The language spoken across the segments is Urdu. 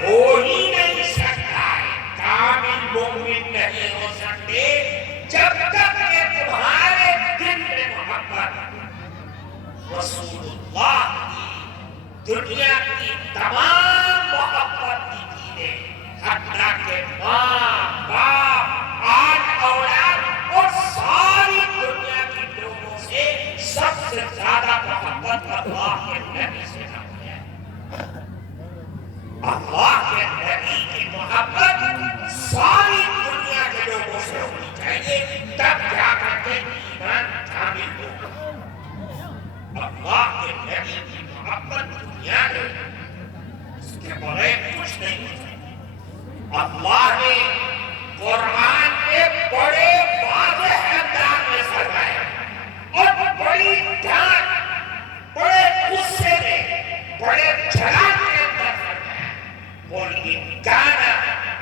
ہو ہی نہیں سکتا ہے، کامل مومن نہیں ہو سکتے جب تک کہ تمہارے دل میں محبت رسول اللہ کی، دنیا کی تمام محبت کی چیزیں، حتیٰ کہ ماں باپ آج اولاد اور ساری دنیا کی لوگوں سے سب سے زیادہ محبت اللہ کے نبی سے ہے۔ اللہ کے نبی کی محبت ساری دنیا کے لوگوں سے ہونی چاہیے، تب جا کر کے ایمان کامل ہوگا۔ اللہ کے نبی کی محبت دنیا میں اس کے بغیر کچھ نہیں ہو سکتا۔ اللہ نے قرآن میں بڑے واضح انداز میں فرمایا اور بڑی ڈانٹ، بڑے غصے میں، بڑے جلال کے اندر فرمایا، قُلْ إِنْ كَانَ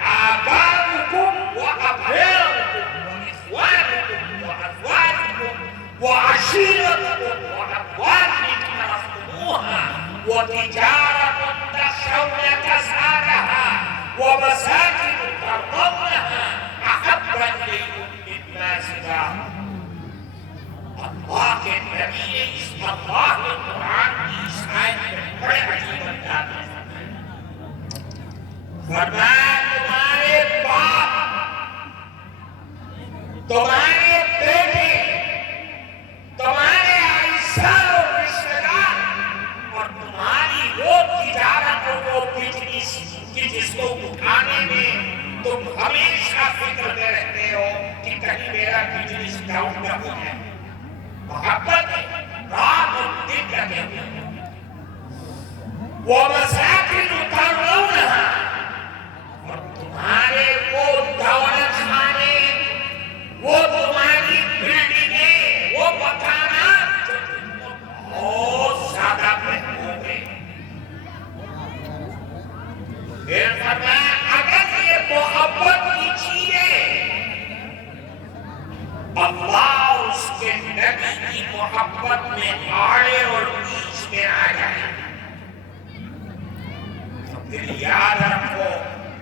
آبَاؤُكُمْ وَأَبْنَاؤُكُمْ وَإِخْوَانُكُمْ وَأَزْوَاجُكُمْ وَعَشِيرَتُكُمْ وَأَمْوَالٌ اقْتَرَفْتُمُوهَا وَتِجَارَةٌ تَخْشَوْنَ كَسَادَهَا وَمَسَاكِنُ تَرْضَوْنَهَا أَحَبَّ إِلَيْكُم مِّمَّا سِوَاهُ۔ اللہ کے نبی نے اس اللہ نے قرآن کی اس آیت میں بڑے عجیب انداز میں فرمایا، تمہارے باپ، تمہارے بیٹے، تمہارے اعزاء اور رشتہ دار اور تمہاری وہ تجارت اور وہ بزنس کہ جس کو اٹھانے میں تم ہمیشہ فکر میں رہتے ہو کہ کہیں میرا بزنس ڈاؤن نہ ہو جائے، محبت رات اور دن لگے ہوئے، وہ مساکن ترضونها، اور تمہارے وہ دولت خانے، وہ تمہاری بلڈنگیں، وہ مکانات جو تم کو بہت زیادہ محبوب ہیں۔ پھر فرمایا اگر یہ محبت کی چیزیں اللہ اور اس کے نبی کی محبت میں آڑے اور بیچ میں آ جائے تو پھر یاد رکھو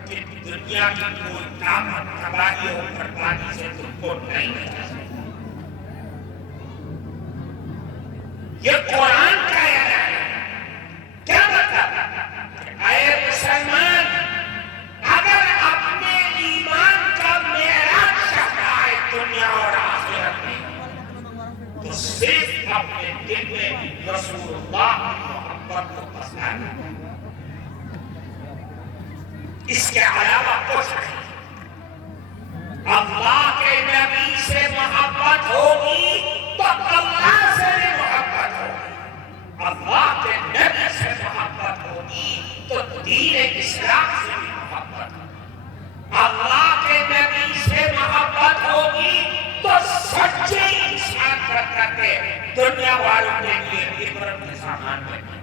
کہ دنیا کی کوئی طاقت تباہی اور بربادی سے تم کو نہیں بچا سکتی۔ یہ قرآن کا اعلان ہے۔ کیا مطلب؟ اے مسلمان، اگر اپنے ایمان کا معراج چاہتا ہے دنیا اور آخرت میں تو صرف اپنے دل میں رسول اللہ کی محبت کو بسا دے، اس کے علاوہ کچھ نہیں۔ اللہ کے نبی سے محبت ہوگی تو اللہ سے بھی محبت ہوگی، اللہ کے نبی سے محبت ہوگی تو دین اسلام سے بھی محبت ہوگی، اللہ کے نبی سے محبت ہوگی تو سچے انسان کر کے دنیا والوں کے لیے عبرت کے سامان بنے۔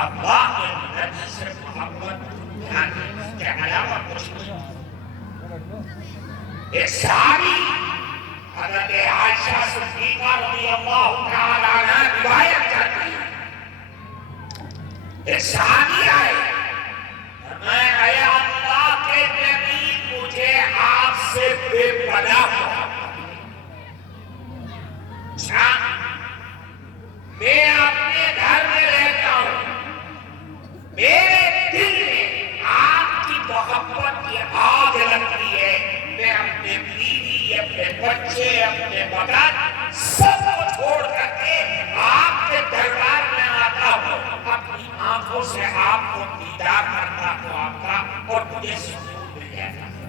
اللہ کے نبی سے محبت دنیا کے علاوہ کچھ نہیں۔ ایک صحابی حضرت عائشہ صدیقہ رضی اللہ تعالیٰ عنہ روایت کرتی ہے، ایک صحابی آئے، فرمایا اے اللہ کے نبی، مجھے آپ سے بے پناہ محبت ہے۔ میں اپنے گھر میں رہتا ہوں، میرے دل میں آپ کی محبت کی آگ لگتی ہے، میں اپنے بیوی، اپنے بچے، اپنے مکان سب کو چھوڑ کر کے آپ کے دربار میں آتا ہوں، اپنی آنکھوں سے آپ کو دیدار کرتا ہوں آپ کا، اور مجھے سکون مل جاتا ہے۔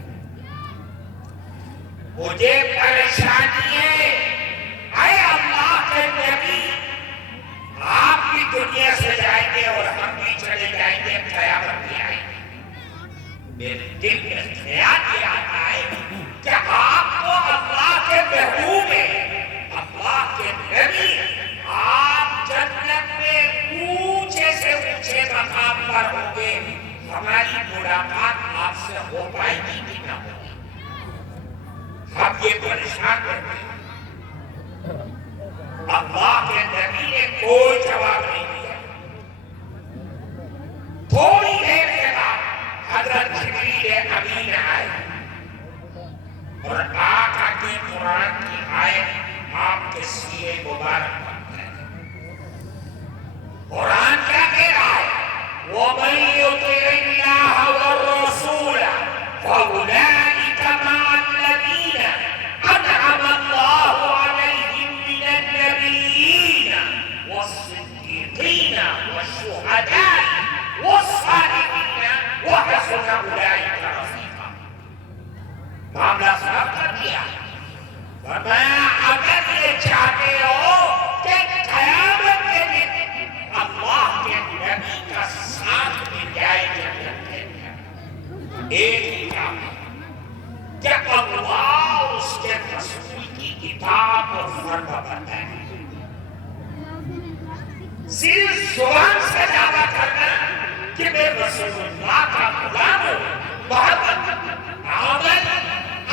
مجھے پریشانی ہے اے اللہ کے نبی، آپ بھی دنیا سے جائیں گے اور ہم بھی چلے جائیں گے، قیامت بھی آئے گی۔ میرے دل میں خیال یہ آتا ہے کہ آپ کو اللہ کے محبوب ہیں، اللہ کے نبی، آپ جنت میں اونچے سے اونچے مقام پر ہوں گے، ہماری ملاقات آپ سے ہو پائے گی کہ نہ ہوگی؟ ہم یہ پریشان رہتے ہیں۔ اللہ کے نبی نے کوئی جواب نہیں دیا، حضرت جبریل امین آئے اور آقا کی قرآن کی آیت آپ کے سینے مبارک پر ہے. قرآن کیا کہہ رہا ہے؟ وَمَن يُطِعِ اللَّهَ وَالرَّسُولَ فَأُولَٰئِكَ مَعَ الَّذِينَ أَنْعَمَ اللَّهُ عَلَيْهِم مِّنَ النَّبِيِّينَ وَالصِّدِّيقِينَ وَالشُّهَدَاءِ وَالصَّالِحِينَ وَحَسُنَ أُولَٰئِكَ رَفِيقًا. معاملہ صاف کر دیا. فرمایا اگر یہ چاہتے ہو کہ قیامت کے دن اللہ کے نبی کا ساتھ مل جائے جنت کے اندر، ایک ہی کام ہے کہ اللہ اور اس کے رسول کی کتاب اور فرما برداری. صرف زبان سے دعویٰ کرنا کہ میں رسول اللہ کا غلام ہوں، محبت عمل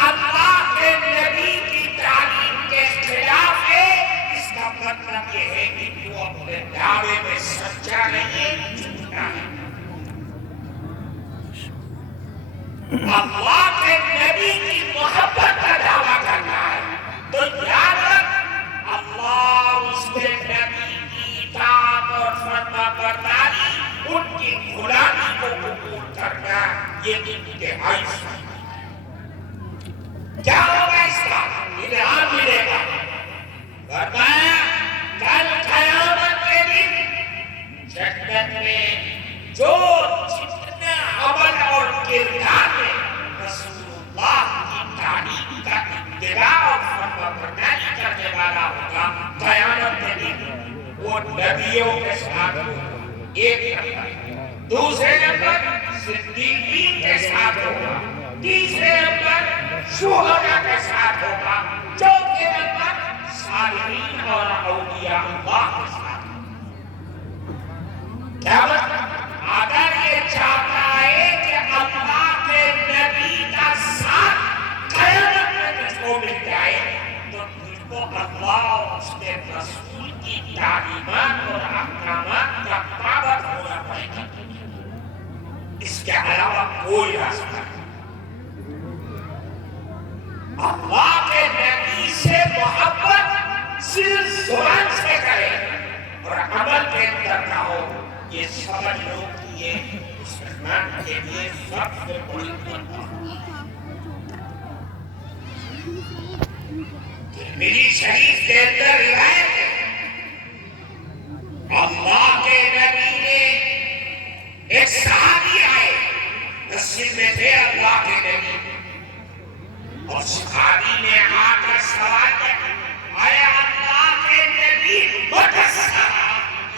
اللہ کے نبی کی تعلیم کے خلاف ہے، اس کا مطلب یہ ہے کہ تو اپنے دعوے میں سچا نہیں ہے، جھوٹا ہے. اللہ کے نبی کی محبت کا دعویٰ کرنا ہے تو یاد رکھ اللہ اس کے نبی کی اطاعت اور فرما برداری، ان کی غلامی کو قبول کرنا، یہ انتہائی ضروری ہے. کیا ہوگا اس کا؟ انعام ملے گا. فرمایا کل قیامت کے دن جنت میں جو جتنا عمل اور کردار میں رسول اللہ کی تعلیم کا اتباع اور فرما برداری کرنے والا ہوگا، قیامت کے دن وہ نبیوں کے ساتھ ہوگا ایک نمبر، دوسرے نمبر صدیقین کے ساتھ ہوگا، تیسرے نمبر شہداء کے ساتھ ہوگا، چوتھے نمبر صالحین اور اولیاء اللہ کے ساتھ. کیا مطلب؟ اگر یہ چاہتا ہے کہ اللہ کے نبی کا ساتھ قیامت میں تجھ کو مل جائے تو تجھ کو اللہ اور اس کے رسول کی تعلیمات اور احکامات کا پابند ہونا پڑے گا. اس کے علاوہ کوئی راستہ نہیں. اللہ کے نبی سے محبت صرف زبان سے کرے اور عمل کے اندر نہ ہو، یہ سمجھ لو کہ یہ مسلمان کے لیے سب سے بڑی بدبختی ہے. ترمذی شریف کے اندر روایت ہے اللہ کے نبی نے ایک صحابی آئے، مسجد میں تھے اللہ کے نبی، اور صحابی نے آ کر سوال کیا، اے اللہ کے نبی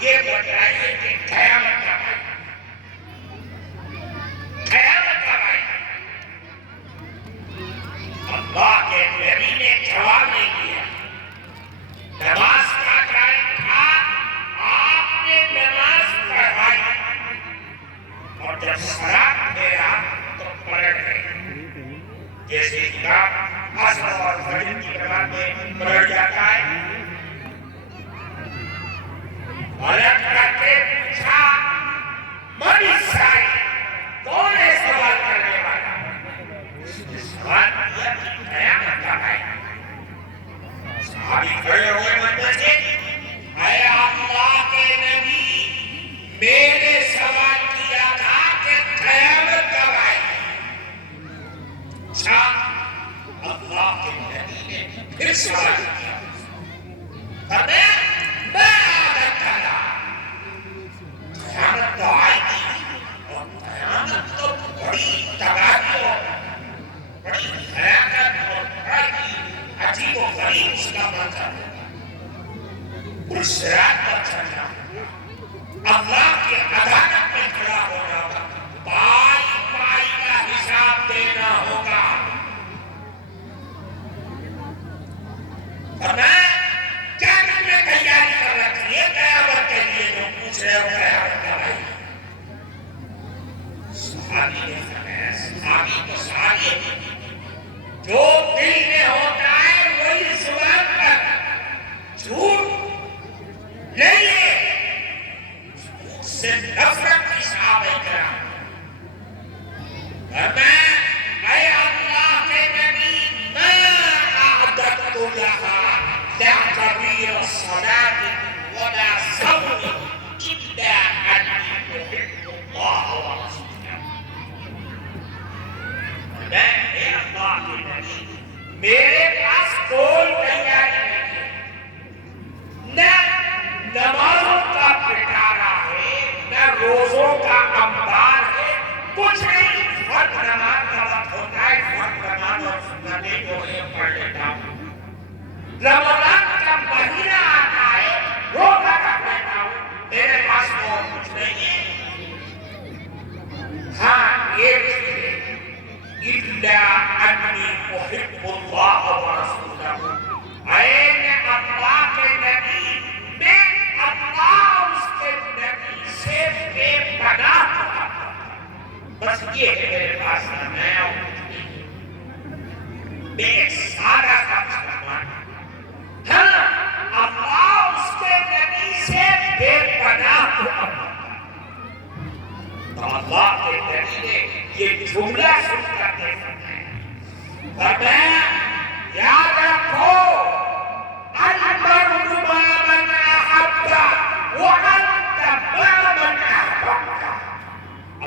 یہ بتائیے کہ قیامت کب آئے گی؟ قیامت کب آئے گی؟ اللہ کے نبی نے جواب نہیں دیا. نماز کا ٹائم تھا، آپ نے نماز پڑھائی اور جب سلام پھیرا تو پلٹ گئے. جیسے کتاب عصر اور فجر کی نماز میں پلٹ جاتا ہے. پلٹ کر کے پوچھا، من السائل، کون ہے سوال کرنے والا؟ اس نے سوال کیا کہ قیامت کب آئے گی؟ صحابی کھڑے ہوئے مندر سے، اے اللہ کے نبی، میں نے سوال کیا تھا کہ قیامت کب آئے گی؟ اچھا، اللہ کے نبی نے پھر سوال کیا، فرمایا میں عادت کرا، قیامت تو آئے گی اور قیامت تو بڑی تباہی اور بڑی ہلاکت اور بڑی عجیب و غریب اس کا منظر ہوگا. صراط پر چلنا ہوگا، اللہ کی عدالت میں کھڑا ہونا ہوگا، پائی پائی کا حساب دینا ہوگا. فرمایا کیا تم نے تیاری کر رکھی ہے قیامت کے لیے جو پوچھ رہے ہو قیامت کب آئے گی؟ صحابی نے فرمایا، صحابی تو صحابی ہے، جو دل میں ہوتا ہے وہی زبان پر جھوٹ نہیں ہے. جھوٹ سے نفرت کی صحابہ کرام. اے اللہ کے نبی ما اعددت لها لا كبير الصلاة ولا صوم إلا أني أحب الله ورسوله. اے اللہ کے نبی میرے پاس کوئی تیاری نہیں ہے، نہ نمازوں کا پٹارا ہے، نہ روزوں کا امبار ہے، کچھ نہیں. فرض نماز کا وقت ہوتا ہے، فرض نماز اور سنتیں جو ہے پڑھ لیتا ہوں. رمضان کا مہینہ آتا ہے، روزہ رکھ لیتا ہوں. میرے پاس اور کچھ نہیں ہے. ہاں ایک چیز ہے، إِلَّا أَنِّي أُحِبُّ اللَّهَ وَرَسُولَهُ. اے اللہ کے نبی میں اللہ اور اس کے نبی سے بے پناہ محبت ہے. بس یہ ہے میرے پاس نہ میں اور کچھ نہیں. میں ایک سادہ سا مسلمان ہوں. ہاں اللہ اور اس کے نبی سے بے پناہ محبت ہے. تو اللہ کے نبی نے یہ جملہ سن کر دے فرمایا یاد رکھو المرء مع من احب وانت مع من احببت.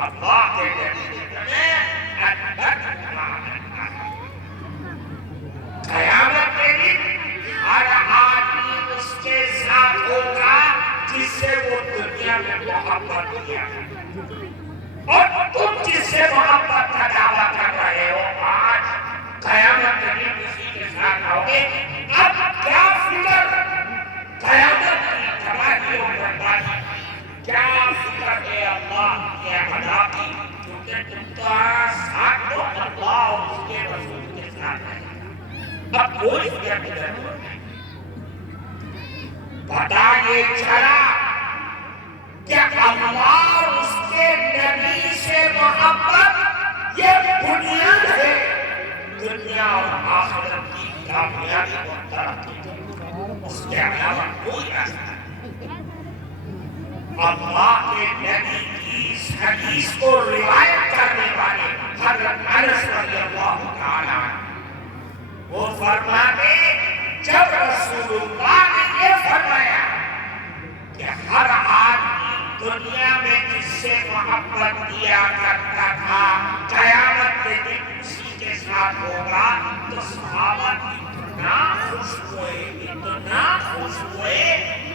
اللہ کے نبی نے فرمایا المرء مع من احب. قیامت کے دن ہر آدمی اس کے ساتھ ہوگا جس سے وہ دنیا میں محبت کیا ہے. اور تم جس سے محبت کا دعویٰ کر رہے ہو آج قیامت کے دن کسی کے ساتھ آؤ گے. اب کیا فکر قیامت کی تباہی اور بربادی، کیا فکر ہے اللہ کے عذاب کی، کیونکہ تم کا ساتھ تو اللہ اور اس کے رسول کے ساتھ ہے. اب کوئی فکر نہیں. پتا یہ چلا کہ اللہ اور اس کے نبی سے محبت یہ بنیاد ہے دنیا اور آخرت کی کامیابی اور ترقی. اس کے علاوہ کوئی راستہ نہیں. اللہ کے نبی کی اس حدیث کو روایت کرنے والے حضرت انس رضی اللہ تعالیٰ وہ فرماتے جب رسول اللہ نے یہ فرمایا کہ ہر آدمی دنیا میں جس سے محبت کیا کرتا تھا قیامت کے دن اسی کے ساتھ ہوگا، تو صحابہ اتنا خوش ہوئے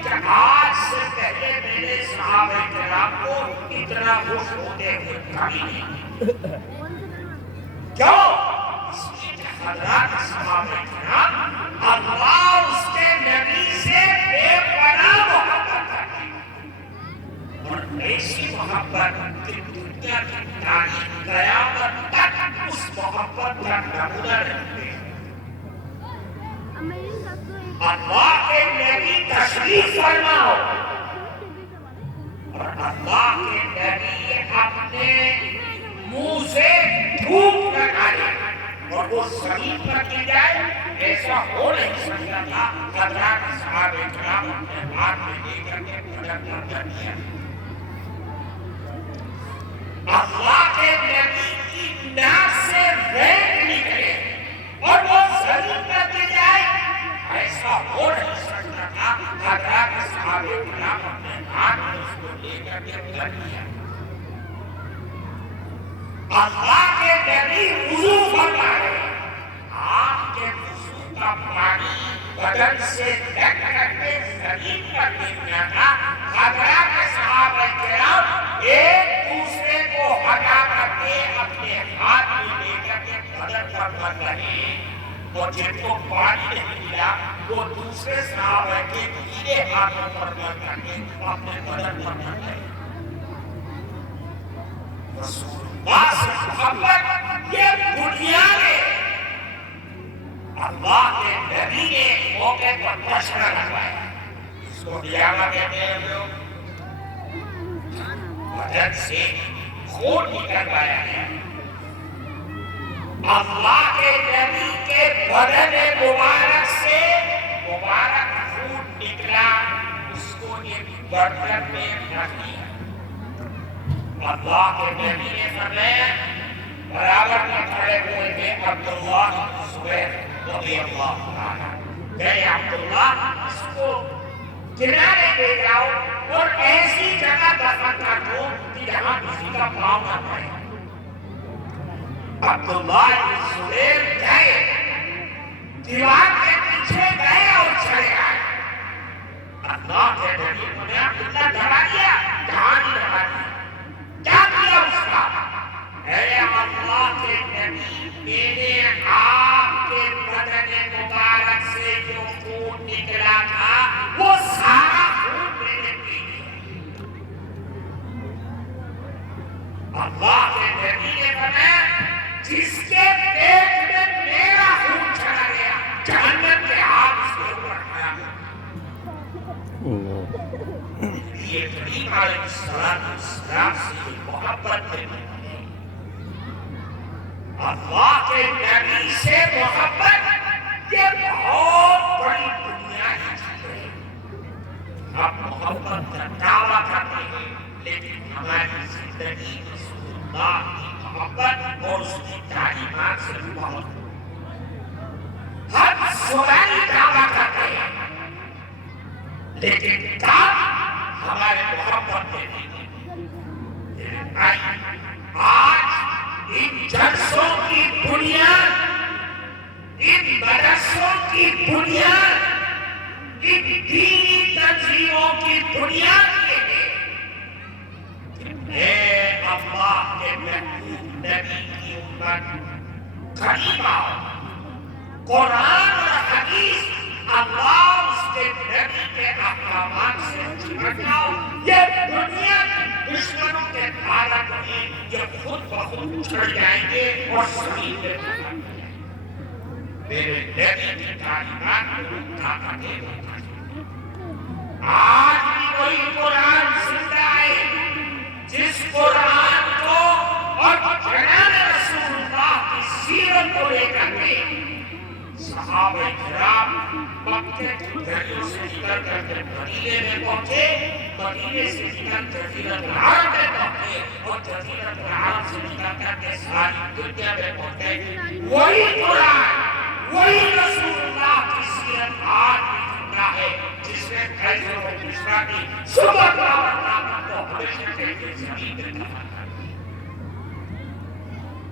کہ آج سے پہلے میرے صحابہ کرام کو اتنا خوش ہوتے ہوئے کبھی نہیں. کیوں؟ اس لیے کہ حضرات صحابہ کرام اللہ اور اس کے نبی سے بے پناہ محبت کرتے ہیں. اور ایسی محبت کہ دنیا کی تاریخ قیامت تک اس محبت کا نمونہ رکھتے ہیں. اللہ کے نبی تشریف فرماؤ اور اللہ کے نبی اپنے منہ سے دھوپ نکالے اور وہ زمین پر گر جائے، ایسا ہو نہیں سکتا تھا. حضرات صحابہ کرام اپنے ہاتھ میں لے کر کے بدر کر دیا. اللہ کے نبی کی ناک سے ریت نکلے اور وہ زمین پر گر جائے، ایسا ہو نہیں سکتا تھا. حضرات صحابہ کرام اپنے ہاتھ میں اس کو لے کر کے بدر کیا. اللہ کے نبی وضو فرما رہے ہیں. آپ کے وضو کا پانی بدن سے ڈھک کر کے زمین پر گرنا تھا. حضرات صحابہ کرام ایک دوسرے کو ہٹا کر کے اپنے ہاتھ میں لے کر کے بدن پر رکھ رہے ہیں. اور جن کو پانی نہیں ملا وہ دوسرے صحابہ کے گیلے ہاتھوں پر رکھ کر کے اپنے بدن پر رکھ رہے ہیں. رسول اللہ سے محبت یہ بنیاد ہے. اللہ کے نبی نے موقع پر تشکر لگوایا. اس کو دیانا کہتے ہیں لوگ. بدن سے خون نکلوایا ہے. اللہ کے نبی کے بدن مبارک سے مبارک خون نکلا، اس کو ایک برتن میں رکھ دیا. اللہ کے نبی نے فرمایا برابر میں کھڑے ہوئے تھے عبداللہ بن زبیر رضی اللہ عنہ. کہ عبداللہ اس کو کنارے لے جاؤ اور ایسی جگہ دفن کر دو کہ یہاں کسی کا پاؤں نہ پڑے. عبداللہ بن زبیر گئے, دیوار کے پیچھے گئے اور چلے آئے. اللہ کے نبی نے عبداللہ دھڑا دیا, کہانی دھڑا دیا. کیا کیا اس کا؟ اے اللہ کے نبی, میں نے آپ کے بدن مبارک سے جو خون نکلا تھا وہ سارا خون میں نے پی لیا. اللہ کے نبی نے بتایا جس کے پیٹ میں میرا خون چلا گیا جہنم کے آگ اس کے اوپر کھڑا ہوا. یہ کریم علیہ السلام سے محبت میں اللہ کے نبی سے محبت یہ بہت بڑی بنیادی چیز ہے. ہم محبت کا دعویٰ کرتے ہیں لیکن ہماری زندگی رسول اللہ کی محبت اور اس کی تعلیمات سے بہت ہم زبانی دعویٰ کرتے ہیں لیکن کام ہمارے محبت میں نہیں. آج ان جلسوں کی بنیاد, ان مدرسوں کی بنیاد, ان دینی تنظیموں کی بنیاد یہ ہے کہ اے اللہ کے محبوب نبی کی امت قریب آؤ, قرآن اور حدیث اللہ اس کے نبی کے احکامات سے چمٹ جاؤ. یہ دنیا کی دشمنوں کے حالت میں یہ خود بخود چڑھ جائیں گے اور زمین پہ پھسل جائیں گے. میرے نبی کی تعلیمات کو طاقتیں بتا دیں. آج بھی وہی قرآن زندہ ہے جس قرآن کو اور جناب رسول اللہ کی سیرت کو لے کر کے صحابہ کرام مکے کی گلیوں سے نکل کر کے مدینے میں پہنچے, مدینے سے نکل کر جزیرۃ العرب میں پہنچے اور جزیرۃ العرب سے نکل کر کے ساری دنیا میں پہنچے. وہی قرآن, وہی رسول اللہ کی سیرت آج بھی زندہ ہے جس نے قیصر و کسریٰ کی سپر پاور طاقت کو ہمیشہ کے لیے زمین میں دفن کر دیا.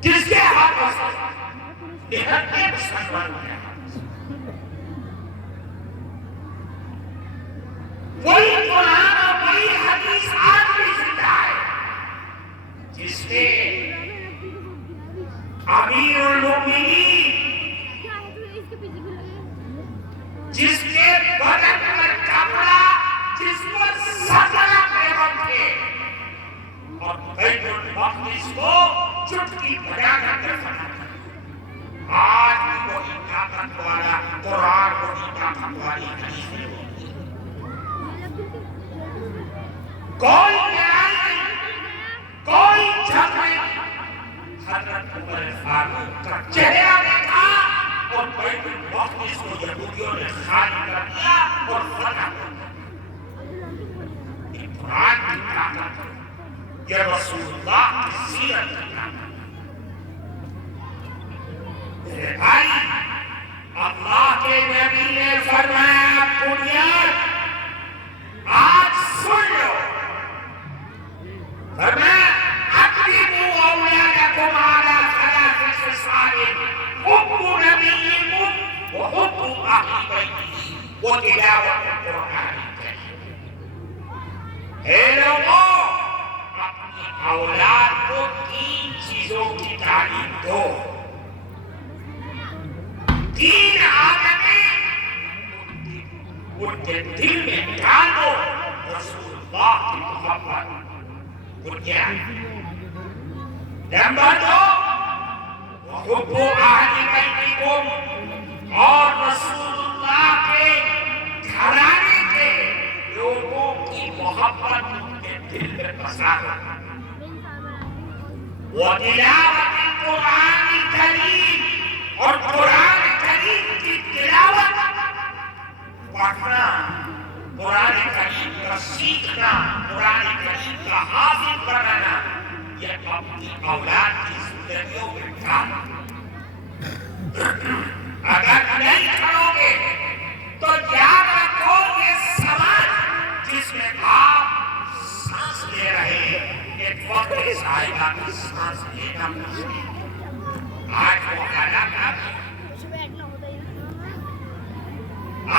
جس کے ہاتھوں سے نہتے مسلمانوں کے وہی قرآن اور وہی حدیث آج بھی زندہ ہے جس نے امیر المومنین, جس کے بدن پر کپڑا, جس پر 17 پیغام تھے اور بیت المقدس کو چٹکی بجا کر دفن کیا. آج بھی وہی طاقت والا قرآن, وہی طاقت والی حدیث ہے. کوئی لڑائی نہیں, کوئی جھگ نہیں. حضرت عمر فاروق کا چہرہ دیکھا اور بیت المقدس کو یہودیوں نے خالی کر دیا اور فتح کر دیا. یہ قرآن کی طاقت ہے, یہ رسول اللہ کی سیرت کی طاقت ہے. میرے بھائی, اللہ کے نبی نے فرمایا بنیاد آج سن لو. فرمایا اقیموا اولادکم علی ثلاث خصال حب نبیکم وحب اہل بیتہ وتلاوۃ القرآن الکریم. اے لوگوں, اپنی اولاد کو 3 چیزوں کی تعلیم دو. 3 عادتیں ان کے دل میں ڈال دو. رسول اللہ کی محبت بنیاد. نمبر 2 وحب اہل بیتکم, اور رسول اللہ کے گھرانے کے لوگوں کی محبت ان کے دل میں بسا دو. وتلاوۃ القرآن الکریم, اور قرآن کریم کی تلاوت, پڑھنا, قرآن کریم کا سیکھنا, قرآن کریم کا حافظ بنانا, مجھے اپنی اولاد کی زندگیوں میں ڈالو. اگر نہیں کرو گے تو یاد رکھو یہ سماج جس میں آپ سانس لے رہے ہیں ایک وقت ایسا آئے گا کہ سانس لینا مشکل. آج وہ حالات آ گئے.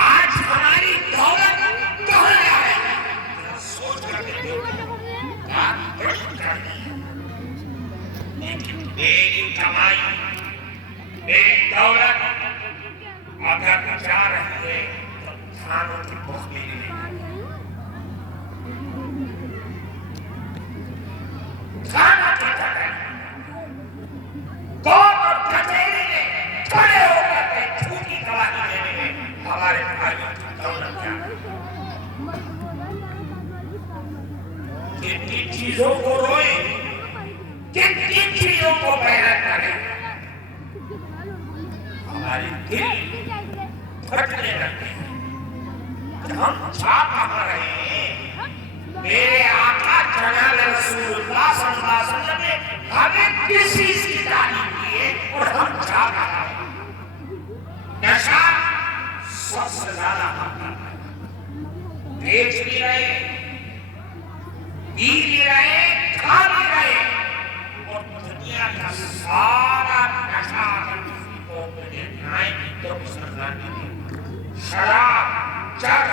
آج ہماری دولت کہاں جا رہی ہے؟ سوچ کر دیکھو. میری کمائی میری دولت اگر جا رہی ہے تو کھانوں کی بھوک میری نہیں. کھانا کھاتا ہے کورٹ اور کچہری میں کھڑے ہو کر کے جھوٹی گواہی دینے میں ہمارے بھائیوں کی دولت کیا ہے. کتنی چیزوں کو روئیں کتنی چیزوں کو بیان کریں ہمارے دل پھٹنے لگتے ہیں. ہم جا کہاں رہے ہیں؟ میرے آقا جناب رسول اللہ صلی اللہ علیہ وسلم نے ہمیں کس چیز کی تعلیم کی ہے اور ہم جا کہاں رہے ہیں؟ نشہ سب سے زیادہ ہم کر رہے ہیں. بیچ بھی رہے ہیں پی بھی رہے کھا بھی رہے اور دنیا کا سارا نشہ اگر کسی کو ملے آئے تو مسلمان بھی شراب چرس